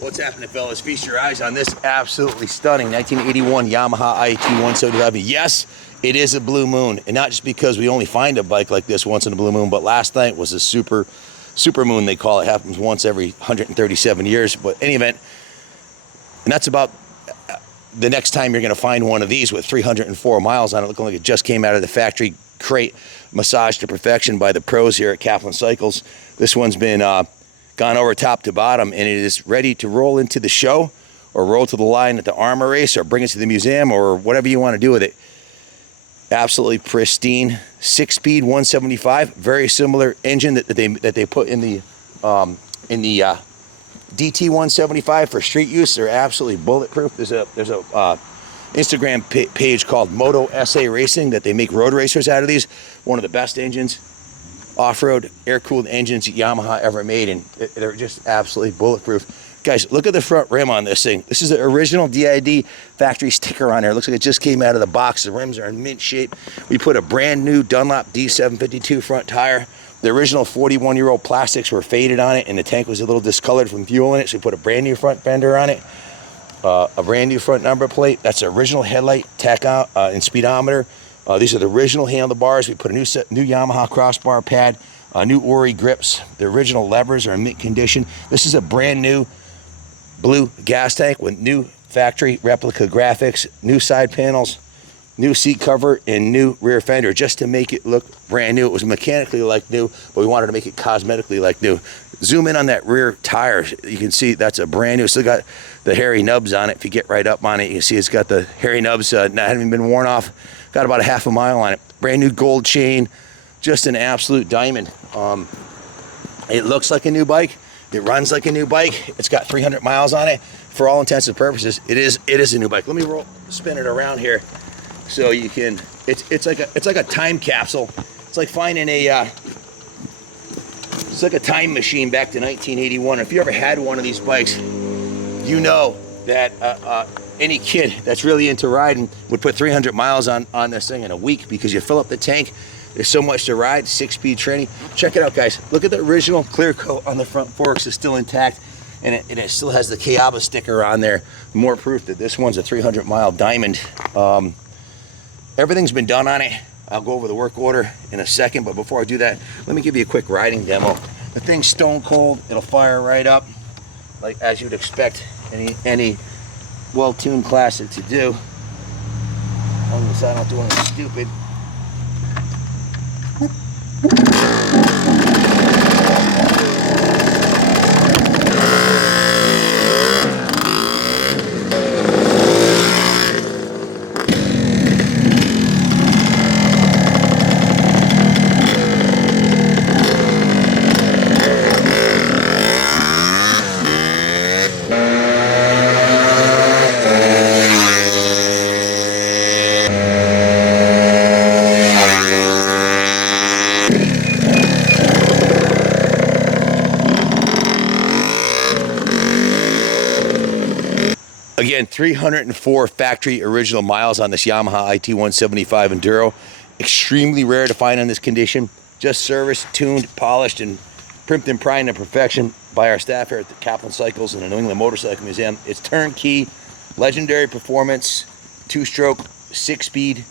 What's happening, fellas? Feast your eyes on this absolutely stunning 1981 Yamaha IT175D. Yes, it is a blue moon, and not just because we only find a bike like this once in a blue moon, but last night was a super moon, they call it. Happens once every 137 years. But any event, and that's about the next time you're going to find one of these with 304 miles on it, looking like it just came out of the factory crate, massaged to perfection by the pros here at Kaplan Cycles. This one's been gone over top to bottom, and it is ready to roll into the show or roll to the line at the armor race or bring it to the museum or whatever you want to do with it. Absolutely pristine 6-speed 175, very similar engine that they put in the DT175 for street use. They're absolutely bulletproof. There's a Instagram page called Moto SA Racing that they make road racers out of these. One of the best engines, off-road air-cooled engines Yamaha ever made, and they're just absolutely bulletproof. Guys, look at the front rim on this thing. This is the original DID factory sticker on there. It looks like it just came out of the box. The rims are in mint shape. We put a brand new Dunlop D752 front tire. The original 41-year-old plastics were faded on it, and the tank was a little discolored from fuel in it, so we put a brand new front fender on it, a brand new front number plate. That's the original headlight, tacho, and speedometer. These are the original handlebars. We put a new Yamaha crossbar pad, new Ori grips. The original levers are in mint condition. This is a brand new blue gas tank with new factory replica graphics, new side panels, new seat cover, and new rear fender, just to make it look brand new. It was mechanically like new, but we wanted to make it cosmetically like new. Zoom in on that rear tire. You can see that's a brand new. Still got the hairy nubs on it. If you get right up on it, you can see it's got the hairy nubs, not having been worn off. Got about a half a mile on it. Brand new gold chain, just an absolute diamond. It looks like a new bike. It runs like a new bike. It's got 300 miles on it. For all intents and purposes, it is a new bike. Let me spin it around here so you can. It's like a time capsule. It's like finding it's like a time machine back to 1981. If you ever had one of these bikes, you know that any kid that's really into riding would put 300 miles on this thing in a week, because you fill up the tank. There's so much to ride. 6-speed tranny. Check it out, guys. Look at the original clear coat on the front forks. It's still intact, and it still has the Kayaba sticker on there. More proof that this one's a 300-mile diamond. Everything's been done on it. I'll go over the work order in a second, but before I do that, let me give you a quick riding demo. The thing's stone cold. It'll fire right up, like as you'd expect any well-tuned classic to do. On the side, I don't do anything stupid. Again, 304 factory original miles on this Yamaha IT175 Enduro. Extremely rare to find in this condition. Just serviced, tuned, polished, and primped and primed to perfection by our staff here at the Kaplan Cycles and the New England Motorcycle Museum. It's turnkey, legendary performance, 2-stroke, 6-speed,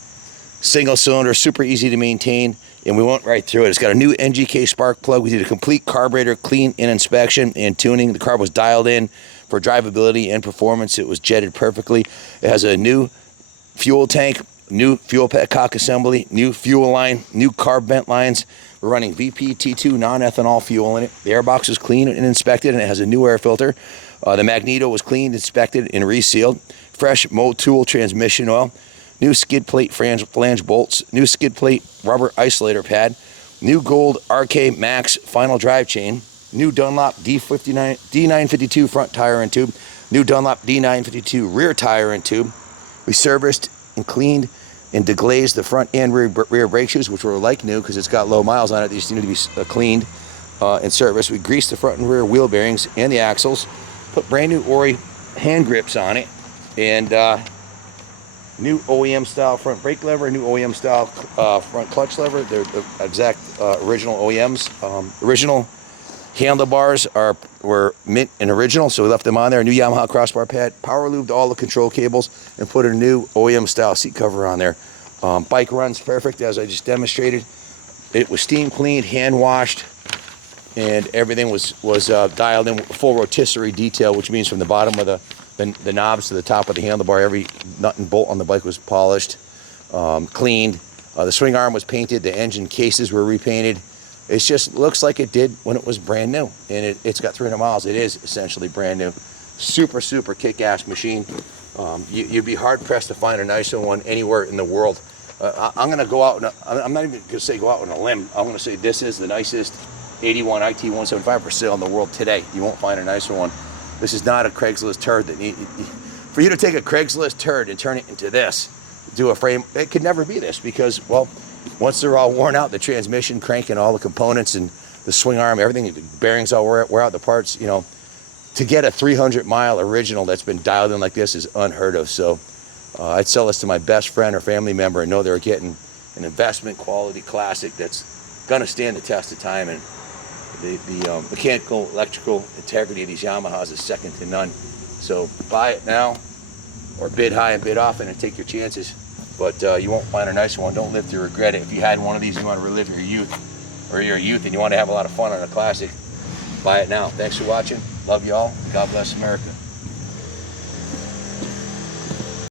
single cylinder, super easy to maintain, and we went right through it. It's got a new NGK spark plug. We did a complete carburetor clean and inspection and tuning. The carb was dialed in for drivability and performance. It was jetted perfectly. It has a new fuel tank, new fuel petcock assembly, new fuel line, new carb vent lines. We're running VP-T2 non-ethanol fuel in it. The airbox was clean and inspected, and it has a new air filter. The magneto was cleaned, inspected, and resealed. Fresh Motul transmission oil. New skid plate flange bolts. New skid plate rubber isolator pad. New gold RK Max final drive chain. New Dunlop D952 front tire and tube. New Dunlop D952 rear tire and tube. We serviced and cleaned and deglazed the front and rear brake shoes, which were like new because it's got low miles on it. They just need to be cleaned and serviced. We greased the front and rear wheel bearings and the axles. Put brand new Ori hand grips on it, and new OEM style front brake lever, new OEM style front clutch lever. They're the exact original OEMs. Original Handlebars were mint and original, so we left them on there. A new Yamaha crossbar pad, power lubed all the control cables, and put a new OEM style seat cover on there. Bike runs perfect, as I just demonstrated. It was steam cleaned, hand washed, and everything was dialed in, full rotisserie detail, which means from the bottom of the knobs to the top of the handlebar, every nut and bolt on the bike was polished, cleaned. The swing arm was painted, the engine cases were repainted. It just looks like it did when it was brand new, and it's got 300 miles. It is essentially brand new. Super, super kick-ass machine. You'd be hard-pressed to find a nicer one anywhere in the world. I'm going to go out, I'm not even going to say go out on a limb. I'm going to say this is the nicest 81 IT175 for sale in the world today. You won't find a nicer one. This is not a Craigslist turd. For you to take a Craigslist turd and turn it into this, do a frame, it could never be this, because, well, once they're all worn out, the transmission, crank, and all the components, and the swing arm, everything, the bearings all wear out, the parts, you know, to get a 300-mile original that's been dialed in like this is unheard of. So I'd sell this to my best friend or family member and know they're getting an investment quality classic that's going to stand the test of time. And the mechanical, electrical integrity of these Yamahas is second to none. So buy it now, or bid high and bid often and take your chances. But you won't find a nicer one. Don't live to regret it. If you had one of these and you want to relive your youth, or your youth and you want to have a lot of fun on a classic, buy it now. Thanks for watching. Love you all. God bless America.